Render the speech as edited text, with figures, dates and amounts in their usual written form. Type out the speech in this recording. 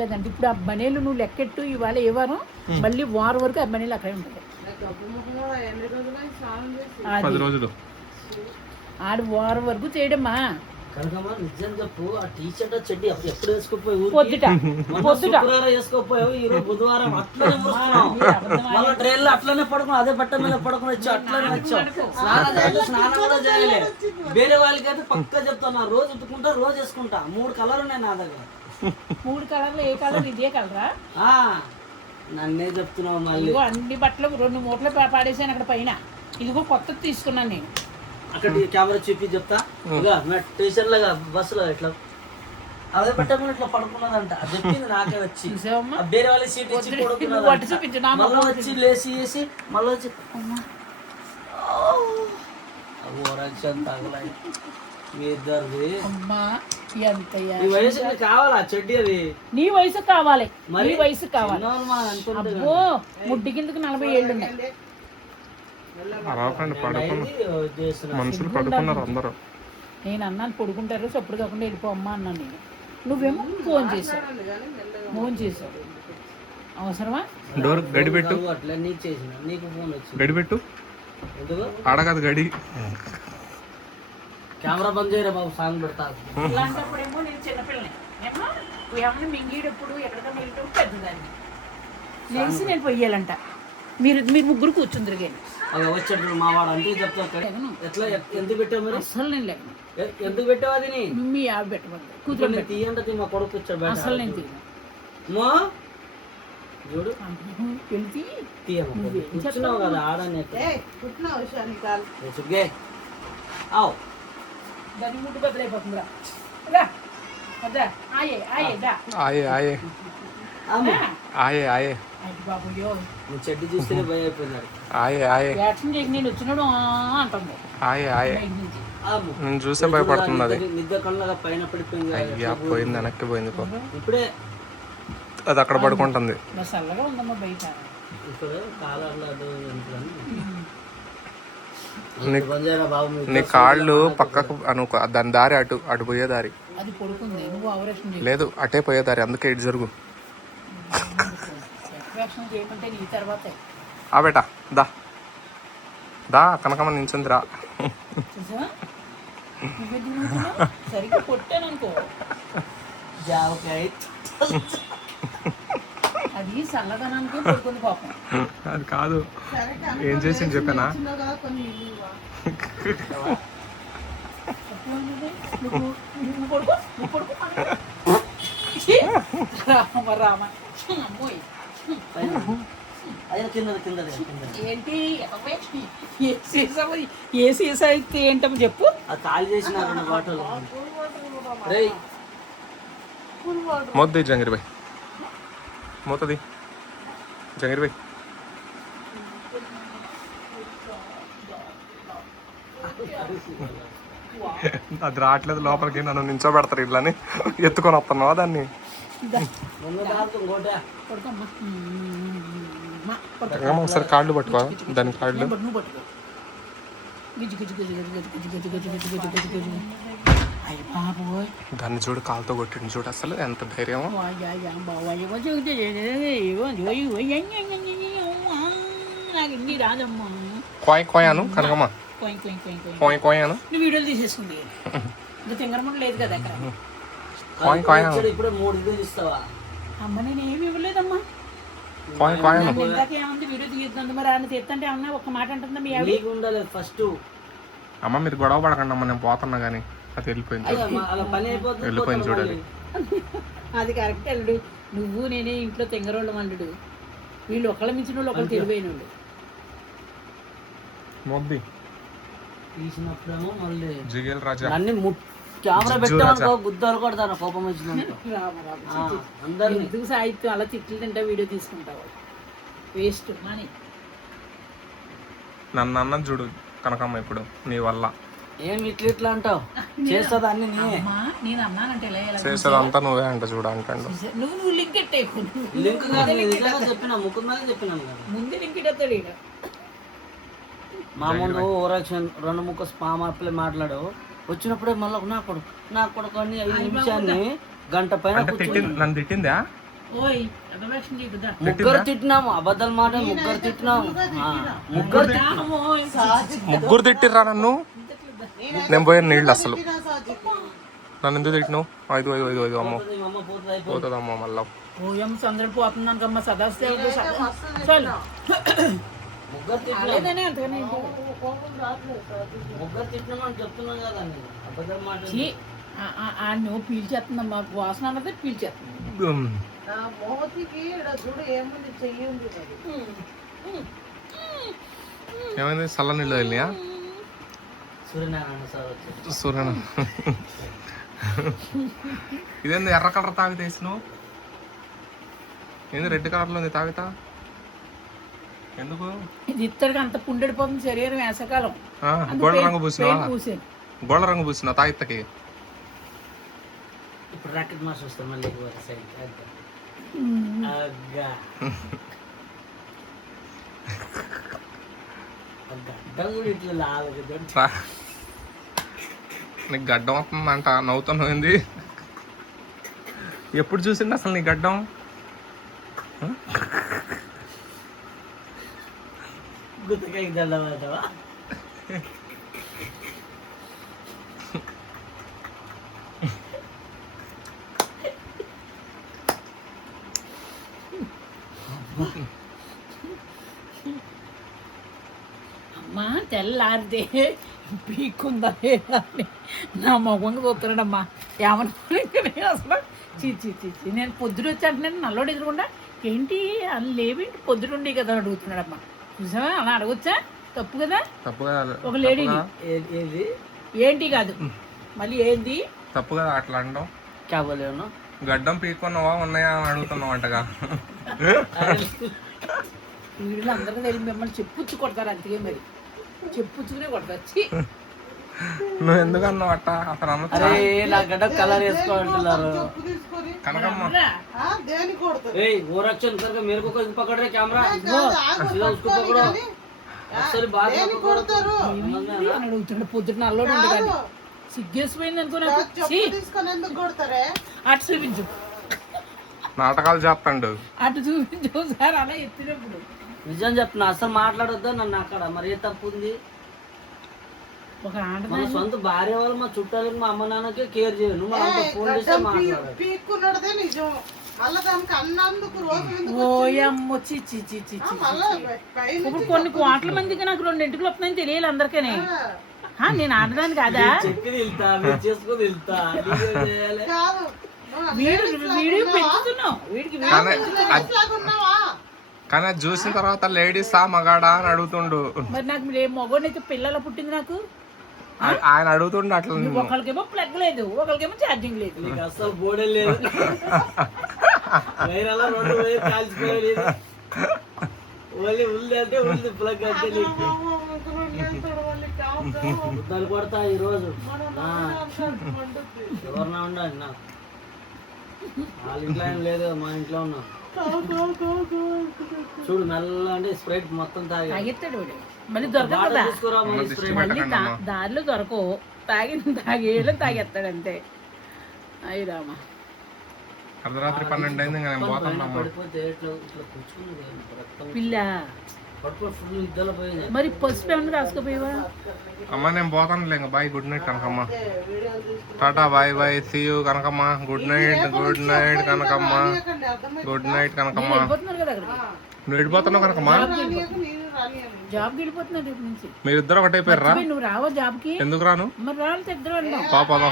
లేదండి ఇప్పుడు ఆ బనేలు నువ్వు లెక్కెట్టు ఇవాళ ఏ వారం మళ్ళీ వారం వరకు ఆ బనేలు అక్కడే ఉంటుంది. 10 రోజులు ఆడు వారం వరకు చేయడమ్మా. కనకమ్మ నిజం చెప్పు, ఆ టీషర్ట్ చెడ్డి ఎప్పుడు వేసుకోపోయి పొద్దుట శుక్రవారం వేసుకోపోయావు, ఈ రోజు బుధవారం అట్లనే మళ్ళీ ట్రైన్ లో అట్లనే పడుకున్నావు, అదే బట్ట మీద పడుకుని వచ్చావు, అట్లనే వచ్చావు. స్నానం కూడా చేయలే. వేరే వాళ్ళకైతే పక్కా చెప్తాను, రోజు ఉతుకుంటా రోజు వేసుకుంటా. 3 కలర్ ఉన్నాయి నా దగ్గర. 3 కలర్లు ఏ కలర్ ఇదే కలరా? నన్నే చెప్తున్నావు మళ్ళీ. అన్ని బట్టలు 2 మూటలు పాడేసాను అక్కడ పైన. ఇదిగో కొత్తది తీసుకున్నాను నేను. అక్కడ కెమెరా చూపి చెప్తా. ఇక స్టేషన్ లాగా బస్సులో ఇట్లా అదే పెట్టకుండా ఇట్లా పడుకున్నదంట. చెప్పింది నాకే వచ్చి. వేరే వాళ్ళ సీట్ ఇచ్చి పడుకున్నది. వచ్చి లేచి వేసి మళ్ళీ వచ్చి తగలాయి మీ ఇద్దరిది. ఈ వయసు కావాలా చెడ్డి? అది నీ వయసు కావాలి, నీ వయసు కావాలి. అబ్బో ముడ్డి కిందకి 40 ఏళ్ళు ఉన్నాయి. మనుషులు పడుకున్నారు అందరూ. నేను అన్నాను పడుకుంటారు, చప్పుడు కాకుండా వెళ్ళిపో అమ్మా అన్నాను నేను. నువ్వేమో ఫోన్ చేసావు. అవసరమా? డోర్ గడి పెట్టు, అట్లా నీకు చేసిన నీకు ఫోన్ వచ్చింది. గడి పెట్టు. ఆడగదు గడి. కెమెరా బంద్ చేయరా బాబు, సాంగ్ పెడతా. ఇలాంటప్పుడేమో నేను చిన్నపిల్లని ఏమో ఏమన్నా మింగేటప్పుడు ఎక్కడికన్నా వెళ్ళటప్పుడు పెద్దదాన్ని లేచి నేను పొయ్యాలంట. మీరు ముగ్గురు కూర్చుందరు కానీ వచ్చేటప్పుడు మా వాడు అంతే చెప్తా. ఎట్లా ఎందుకు పెట్టావు మరి? అసలు నేను లేను. ఎందుకు పెట్టావు అది? మీ ఆవిడ పెట్టమంది కూతురు తీయంటే మా కొడుకు వచ్చాడు. అసలు నేను తీయను. మా చూడు వెళ్తి కూర్చున్నావు కదా ఆడని దాని ముట్టు బదులైపోతుందిరా. చెడ్డి చూస్తేనే భయం అయిపోయినాడు. నేను వచ్చినాడు అంటుంది. నేను చూసే భయపడుతుంది అది. నిద్ర కళ్ళ పైన పడిపోయింది. అయ్యా పోయింది, వెనక్కి పోయింది. ఇప్పుడే అది అక్కడ పడుకుంటుంది. చల్లగా ఉందమ్మా బయట. ఇప్పుడు కాలర్లో నీ కాళ్ళు పక్కకు అనుకో, దాని దారి అటు అటు పోయే దారి. అది పడుకుంది, నువ్వు ఆపరేషన్ లేదు అటే పోయే దారి, అందుకే ఇటు జరుగు. చేయమంటే నీ తర్వాతే బేటా దా దా కనకమ్మ నించుంది రా. సరిగ్గా కొట్టాను అనుకో. అది చల్లదనానికి పడుకుంది పాపం. అది కాదు, ఏం చేసింది చెప్పానా? రామ అమ్మోయ్ ఏంటి ఏ సీసా అయితే ఏంటో చెప్పు. ఖాళీ చేసిన మొద్దు జంగిరి బాయ్, మోతది జంగిరి బాయ్. అది రావట్లేదు లోపలికి, నన్ను నించోబెడతారు ఇళ్ళని. ఎత్తుకొని వస్తున్నావా దాన్ని? ఒకసారి కాళ్ళు పట్టుకో, దాని కాళ్ళు. దాన్ని చూడు, కాలుతో కొట్టింది చూడు, అసలు ఎంత ధైర్యమో. కోయ్ కోయాను కనకమ్మ, కోయ్ కోయాను. నువ్వు వీడియోలు తీసేసుకుంది తింగరమంట లేదు కదా అక్కడ. కోయ్ కోయాను. ఇప్పుడు 3 వీడియోలు ఇస్తావా? అమ్మ నేను ఏమి ఇవ్వలేదమ్మా. కోయ్ కోయాను. ఇందాకేముంది వీడియో తీయొద్దు మరి ఆయన తీస్తుంటే అన్న ఒక మాట అంటుందా మీ ఆవిడ? ఉండాలి ఫస్ట్. అమ్మ మీరు గొడవ పడకండి అమ్మ, నేను పోతున్నా కానీ. అది వెళ్ళిపోయింది, వెళ్ళిపోయింది చూడాలి. అది కరెక్ట్ అల్లుడు. నువ్వు నేనే ఇంట్లో తెంగరోళ్ళ అల్లుడు. వీళ్ళు ఒకళ్ళ మించిన వాళ్ళు ఒకళ్ళు తెలివైన వాళ్ళు. మొద్ది తీసినప్పుడేమో మళ్ళీ జిగేల్ రాజా అన్ని కెమెరా పెట్టామనుకో గుద్దలు కొడతాను కోపం వచ్చింది. ఎందుకు సాహిత్యం అలా తిట్లు తింటా వీడియో తీసుకుంటావు? Waste money. నన్ను అన్నది చూడు కనకమ్మ ఇప్పుడు నీ వల్ల. ఏం ఇట్లా అంటావు? చేస్తుంది అన్ని నేను అన్నానంటే చేసేదంతా నువ్వే అంట చూడ అంటాడు. నువ్వు లింక్ ఎట్టేకు. లింక్ చెప్పినా ముకుందా చెప్పినాం కదా ముందు లింక్ ఎడతాడు. మా ముందు ఓరాక్షన్ 2 ముక్క స్పామ్ అప్లై మాట్లాడావు. వచ్చినప్పుడే మళ్ళీ నా కొడుకు అని 5 నిమిషాన్ని గంట పైన అంటే నన్ను తిట్టిందా? ఓయ్ అదవేషన్ నీకుదా ముగ్గురు తిట్టినాము, అబద్ధాలు మాట ముగ్గురు తిట్టినాము. ముగ్గురు తిట్టిర్రా నన్ను? నేను పోయాను నీళ్ళు అసలు. నన్ను ఎందుకు తిట్టినావు? 5 అమ్మో పోతుందమ్మా మళ్ళా. ఓయం సందడి పోతుందనుకమ్మ సదాశివ చాలు ముగ్గురు తిట్టినాము, లేదనే అంతగానే ముగ్గురు తిట్టినామని చెప్తున్నాం కదా నేను. అబద్ధాలు మాట నువ్వు పీల్చేస్తుందమ్మా, వాసన అన్నది పీల్చేస్తుంది. ఏమైంది? చల్ల నీళ్ళు వెళ్ళినాయా? సూర్యనారాయణ సార్ వచ్చి సూర్యన ఇదేంది ఎర్ర కలర్ తాగితే వేసినావు? ఏంది రెడ్ కలర్లో ఉంది తాగితా? ఎందుకు? ఇది ఇత్తడికి అంత పుండెడిపోతుంది శరీరం వేసవకాలం. గోల్డ్ రంగు పూసినావా? పూసాను. గోల్డ్ రంగు పూసినా తాగితకి? ఇప్పుడు రాకెట్ మాస్టర్ వస్తాం మళ్ళీ సైడ్ ఇట్లా లాగదు. నీకు గడ్డం వస్తుందంట, నవ్వుతున్నావు ఏంది? ఎప్పుడు చూసిండు అసలు నీ గడ్డం? గుత్తకాయ దండవా? అమ్మా తెల్లారితే పీక్కుందా అని నా మొగంగా చూస్తున్నాడమ్మా. ఏమన్నా అసలు చీ నేను పొద్దున వచ్చాను, నేను నల్లోడు ఎదురుకుండా ఏంటి అని లేవేంటి పొద్దునుండి కదా అడుగుతున్నాడమ్మా. చూసావా అలా అడగొచ్చా? తప్పు కదా. ఒక లేడీని ఏంటి కాదు మళ్ళీ ఏంది తప్పు కదా అట్లా అంటావు? కాబోలేను గడ్డం పీక్కున్నావా ఉన్నాయా అని అడుగుతున్నావు అంటగా. వీళ్ళు అందరికీ తెలియదు, మిమ్మల్ని చెప్పుచ్చు కొడతారు అంతే, మరి చెప్పుచ్చుకునే కొడతారు. నువ్వు ఎందుకు అన్నావు అట్ట? అసలు అరే నా గడ్డ కలర్ వేసుకోవాలంటున్నారు. కనకమ్మ ఓరక్షన్ करके मेरे को कोई पकड़ रहे कैमरा सीधा उसको पकड़ो అసలు బాగా కొడతారు అని అడుగుతుండే పొద్దున్న నల్లోడు ఉండే కానీ సిగ్గేసిపోయింది అనుకో నాకు. అటు చూపించు, నాటకాలు చేస్తాడు. అటు చూపించు సార్ అలా ఎత్తినప్పుడు. నిజం చెప్తున్నా, అసలు మాట్లాడొద్దా నన్ను అక్కడ. మరి ఏ తప్పు ఉంది? ఒక మన ఆడదాన్ని సొంత భార్య వాళ్ళు, మా చుట్టాలకి, మా అమ్మ నాన్నకే కేర్ చేయను. ఫోన్ చేస్తే మాట్లాడాలి. ఓయమ్మో చి చి చి చి చి. ఇప్పుడు కొన్ని కోట్ల మందికి నాకు 2 ఇంటికి వస్తున్నాయని తెలియాలి అందరికీ. నేను ఆడదాన్ని కాదా? చెప్పి వెళ్తా, మీరు చేసుకొని వెళ్తా. వీడియో పెంచుతున్నావు వీడికి. కానీ అది చూసిన తర్వాత లేడీసా మగాడా అని అడుగుతుండు. మరి నాకు మగోడైతే పిల్లల పుట్టింది నాకు. ఆయన అడుగుతుండు అట్లా. ఒకరికేమో ప్లగ్ లేదు, ఒకరికేమో ఛార్జింగ్ లేదు. నీకు అసలు బోర్డే లేదు. వైరల్ 2 వేలు కాల్చిపోయేది. ఓన్లీ ఉంది అంటే ఉంది, ప్లగ్ అంటే నీకు ముద్దాలు కొడతా ఈరోజు. ఎవరన్నా ఉండండి నా వాళ్ళ ఇంట్లో ఏం లేదు, మా ఇంట్లో ఉన్నాం. చూడు మెల్ల అంటే స్ప్రైట్ మొత్తం తాగెత్తాడు వాడు. మళ్ళీ దొరకదు కదా, తీసుకురా మళ్ళీ దారిలో దొరకవు. తాగేళ్ళు తాగేస్తాడు అంతే. అయ్యి రామా, అర్ధరాత్రి 12 అయింది. పడిపోతే ఇట్లా ఇట్లా కూర్చుని పిల్ల పడుకో ఫుల్ ఇద్దరు పోయింది. మరి పసుపు ఏమన్నా రాసుకోపోయావా? అమ్మ నేను పోతాను లేక. Bye, good night Kanakamma. Ta-ta bye bye, see you Kanakamma. Good night Kanakamma. Good night Kanakamma. వెళ్ళిపోతున్నారు కదా అక్కడికి. నువ్వు వెళ్ళిపోతున్నావు కనకమ్మ? జాబ్కి వెళ్ళిపోతున్నారు రేపు నుంచి. మీరిద్దరు ఒకటైపోయారా? నువ్వు రావా జాబ్కి? ఎందుకు రాను? మరి రావాలి ఇద్దరు వెళ్దాం. పాపం